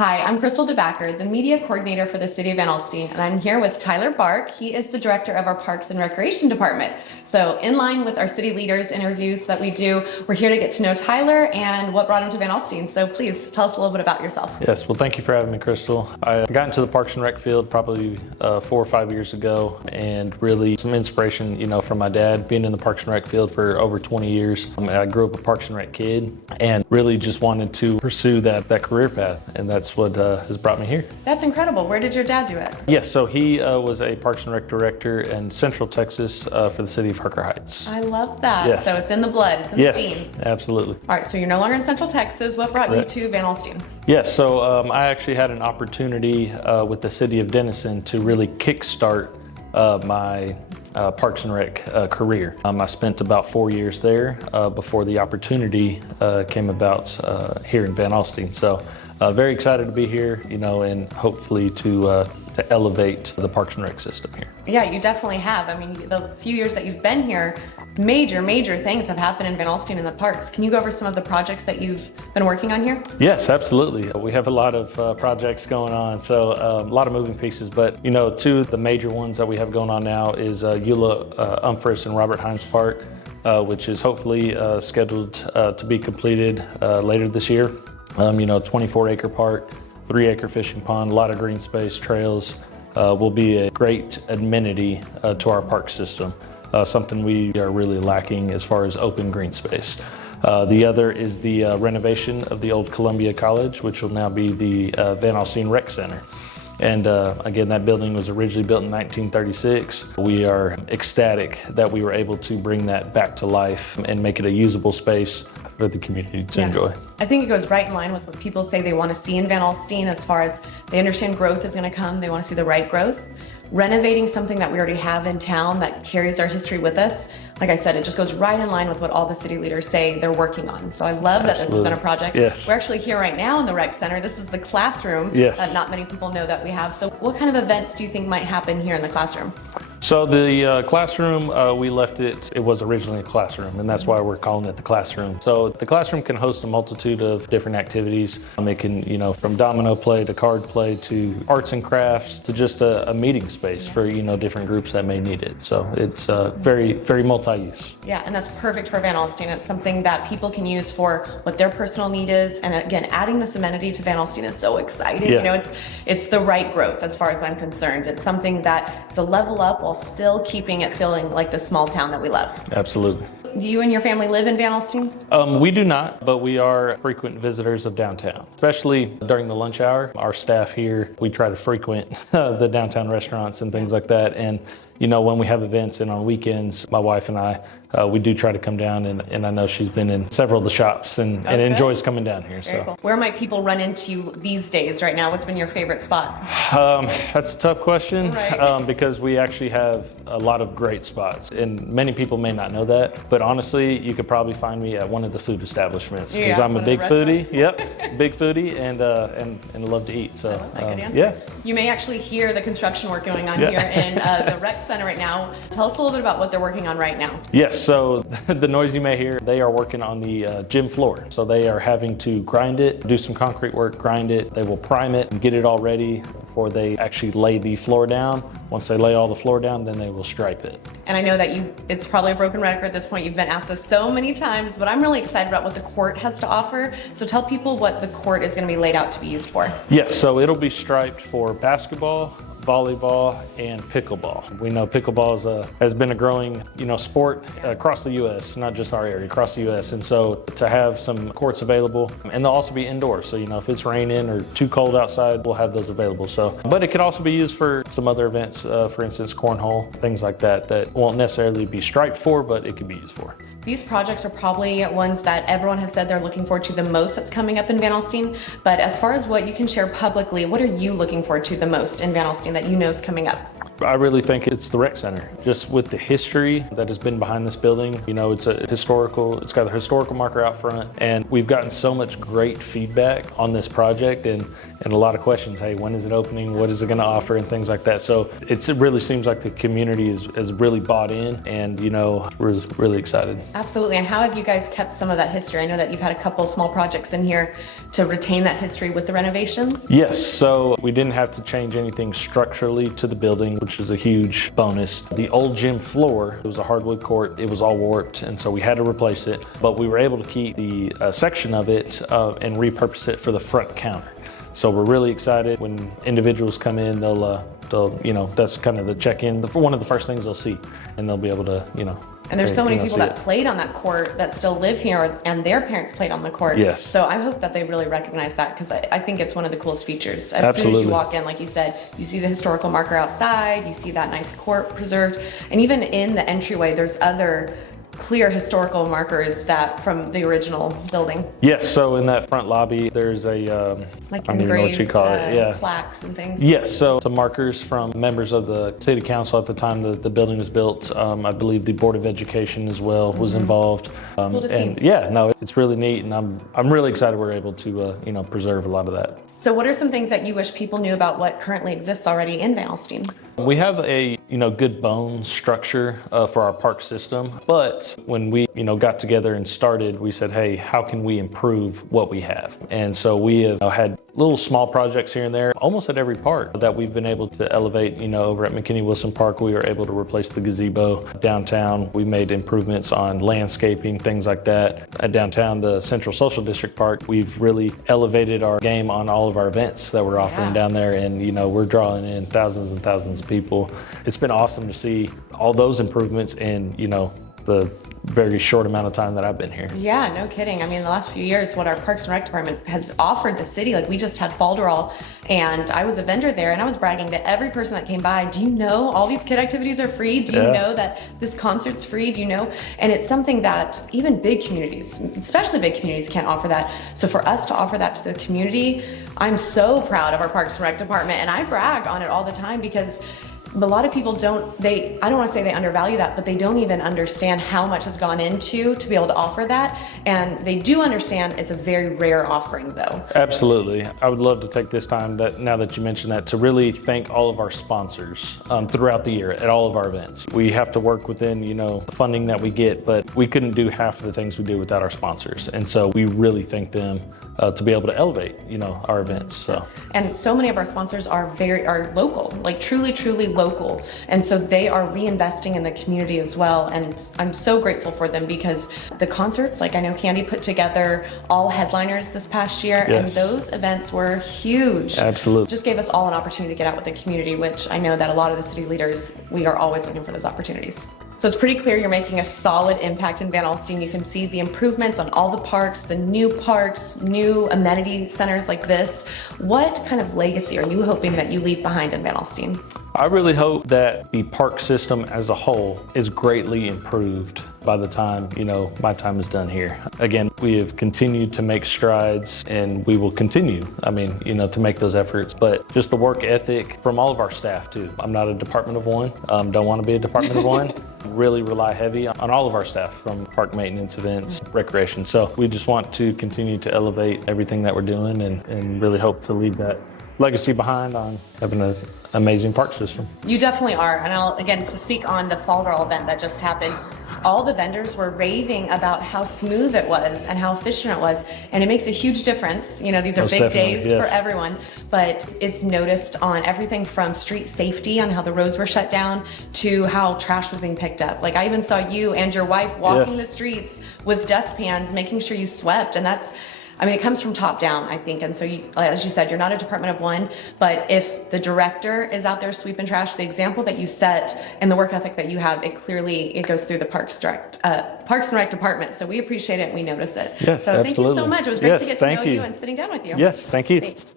Hi, I'm Crystal DeBacker, the media coordinator for the City of Van Alstyne, and I'm here with Tyler Bark. He is the director of our Parks and Recreation Department. So in line with our city leaders interviews that we do, we're here to get to know Tyler and what brought him to Van Alstyne. So please tell us a little bit about yourself. Yes, well, thank you for having me, Crystal. I got into the Parks and Rec field probably 4 or 5 years ago, and really some inspiration, from my dad being in the Parks and Rec field for over 20 years. I grew up a Parks and Rec kid and really just wanted to pursue that career path, and that's what has brought me here. That's incredible. Where did your dad do it? Yes, so he was a Parks and Rec director in Central Texas for the city of Harker Heights. I love that. Yes. So it's in the blood, it's in the genes. Yes, absolutely. All right, so you're no longer in Central Texas. What brought you to Van Alstyne? Yes, so I actually had an opportunity with the city of Denison to really kickstart my Parks and Rec career. I spent about 4 years there before the opportunity came about here in Van Alstyne. So very excited to be here, and hopefully to elevate the Parks and Rec system here. Yeah, you definitely have. I mean, the few years that you've been here, major things have happened in Van Alstyne in the parks. Can you go over some of the projects that you've been working on here? Yes, absolutely. We have a lot of projects going on, so a lot of moving pieces, but two of the major ones that we have going on now is Eula Umphris and Robert Hines Park, which is hopefully scheduled to be completed later this year. 24-acre park, 3-acre fishing pond, a lot of green space, trails, will be a great amenity to our park system. Something we are really lacking as far as open green space. The other is the renovation of the old Columbia College, which will now be the Van Alstyne Rec Center. And again, that building was originally built in 1936. We are ecstatic that we were able to bring that back to life and make it a usable space for the community to enjoy. I think it goes right in line with what people say they want to see in Van Alstyne as far as they understand growth is going to come. They want to see the right growth. Renovating something that we already have in town that carries our history with us, like I said, it just goes right in line with what all the city leaders say they're working on. So I love that this has been a project. Yes. We're actually here right now in the rec center. This is the classroom that not many people know that we have. So what kind of events do you think might happen here in the classroom? So the classroom, we left it was originally a classroom, and that's why we're calling it the classroom. So the classroom can host a multitude of different activities. It can, from domino play to card play to arts and crafts to just a meeting space for, different groups that may need it. So it's very multi-use. Yeah, and that's perfect for Van Alstyne. It's something that people can use for what their personal need is. And again, adding this amenity to Van Alstyne is so exciting. Yeah. It's the right growth as far as I'm concerned. It's something that it's a level up while still keeping it feeling like the small town that we love. Absolutely. Do you and your family live in Van Alstyne? We do not, but we are frequent visitors of downtown, especially during the lunch hour. Our staff here, we try to frequent the downtown restaurants and things like that. And when we have events and on weekends, my wife and I, we do try to come down, and I know she's been in several of the shops and enjoys coming down here. Very cool. Where might people run into you these days right now? What's been your favorite spot? That's a tough question, because we actually have a lot of great spots, and many people may not know that, but honestly, you could probably find me at one of the food establishments, because I'm a big foodie. Yep, big foodie, and love to eat. So good answer. You may actually hear the construction work going on here in the rec center right now. Tell us a little bit about what they're working on right now. Yes, so the noise you may hear, they are working on the gym floor. So they are having to grind it, do some concrete work, grind it. They will prime it and get it all ready before they actually lay the floor down. Once they lay all the floor down, then they will stripe it. And I know that it's probably a broken record at this point. You've been asked this so many times, but I'm really excited about what the court has to offer. So tell people what the court is going to be laid out to be used for. Yes, so it'll be striped for basketball, volleyball, and pickleball. We know pickleball has been a growing, sport across the U.S., not just our area, across the U.S. And so to have some courts available, and they'll also be indoors. So, if it's raining or too cold outside, we'll have those available. So, but it could also be used for some other events, for instance, cornhole, things like that won't necessarily be striped for, but it could be used for. These projects are probably ones that everyone has said they're looking forward to the most that's coming up in Van Alstyne. But as far as what you can share publicly, what are you looking forward to the most in Van Alstyne that you know is coming up? I really think it's the rec center. Just with the history that has been behind this building, it's got a historical marker out front, and we've gotten so much great feedback on this project, and and a lot of questions. Hey, when is it opening? What is it going to offer, and things like that. So it really seems like the community is really bought in, and we're really excited. Absolutely. And how have you guys kept some of that history? I know that you've had a couple small projects in here to retain that history with the renovations. Yes, so we didn't have to change anything structurally to the building, which is a huge bonus. The old gym floor, it was a hardwood court, it was all warped, and so we had to replace it, but we were able to keep the section of it and repurpose it for the front counter. So we're really excited. When individuals come in, they'll that's kind of the check-in, one of the first things they'll see, and they'll be able to, And there's so many people that played on that court that still live here, and their parents played on the court. Yes. So I hope that they really recognize that, because I think it's one of the coolest features. As Absolutely. soon as you walk in, like you said, you see the historical marker outside, you see that nice court preserved, and even in the entryway, there's other clear historical markers that from the original building. Yes, so in that front lobby, there's a, Like I don't even know what you engraved call it. Yeah. plaques and things. Yes, so some markers from members of the city council at the time the building was built. I believe the Board of Education as well was involved. Cool to and see. yeah, no, it's really neat, and I'm really excited we're able to preserve a lot of that. So what are some things that you wish people knew about what currently exists already in Van Alstyne? We have a good bone structure for our park system, but when we got together and started, we said, hey, how can we improve what we have? And so we have had little small projects here and there, almost at every park, that we've been able to elevate. Over at McKinney-Wilson Park, we were able to replace the gazebo. Downtown, we made improvements on landscaping, things like that. At downtown, the Central Social District Park, we've really elevated our game on all of our events that we're offering down there, and we're drawing in thousands and thousands of people. It's been awesome to see all those improvements in the very short amount of time that I've been here. Yeah, no kidding. I mean, the last few years, what our Parks and Rec department has offered the city, like we just had Falderall, and I was a vendor there, and I was bragging to every person that came by, do you know all these kid activities are free? Do you know that this concert's free? Do you know? And it's something that even big communities, especially big communities, can't offer that. So for us to offer that to the community, I'm so proud of our Parks and Rec department, and I brag on it all the time, because a lot of people I don't want to say they undervalue that, but they don't even understand how much has gone into to be able to offer that. And they do understand it's a very rare offering though. Absolutely. I would love to take this time, now that you mentioned that, to really thank all of our sponsors throughout the year at all of our events. We have to work within, the funding that we get, but we couldn't do half of the things we do without our sponsors. And so we really thank them to be able to elevate, our events. So. And so many of our sponsors are local, like truly local. And so they are reinvesting in the community as well. And I'm so grateful for them, because the concerts, like I know Candy put together all headliners this past year, and those events were huge. Absolutely. Just gave us all an opportunity to get out with the community, which I know that a lot of the city leaders, we are always looking for those opportunities. So it's pretty clear you're making a solid impact in Van Alstyne. You can see the improvements on all the parks, the new parks, new amenity centers like this. What kind of legacy are you hoping that you leave behind in Van Alstyne? I really hope that the park system as a whole is greatly improved by the time, my time is done here. Again, we have continued to make strides, and we will continue, to make those efforts, but just the work ethic from all of our staff too. I'm not a department of one, don't want to be a department of one. Really rely heavy on all of our staff, from park maintenance, events, recreation. So we just want to continue to elevate everything that we're doing, and really hope to leave that legacy behind on having an amazing park system. You definitely are. And again, to speak on the Falderall event that just happened, all the vendors were raving about how smooth it was and how efficient it was. And it makes a huge difference. These are Most big definitely, days yes. for everyone, but it's noticed on everything from street safety, on how the roads were shut down, to how trash was being picked up. Like I even saw you and your wife walking the streets with dustpans, making sure you swept. And it comes from top down, I think. And so, as you said, you're not a department of one, but if the director is out there sweeping trash, the example that you set and the work ethic that you have, it goes through the Parks and Rec department. So we appreciate it and we notice it. Yes, so absolutely. Thank you so much. It was great to get to thank know you and sitting down with you. Yes, thank you. Thanks.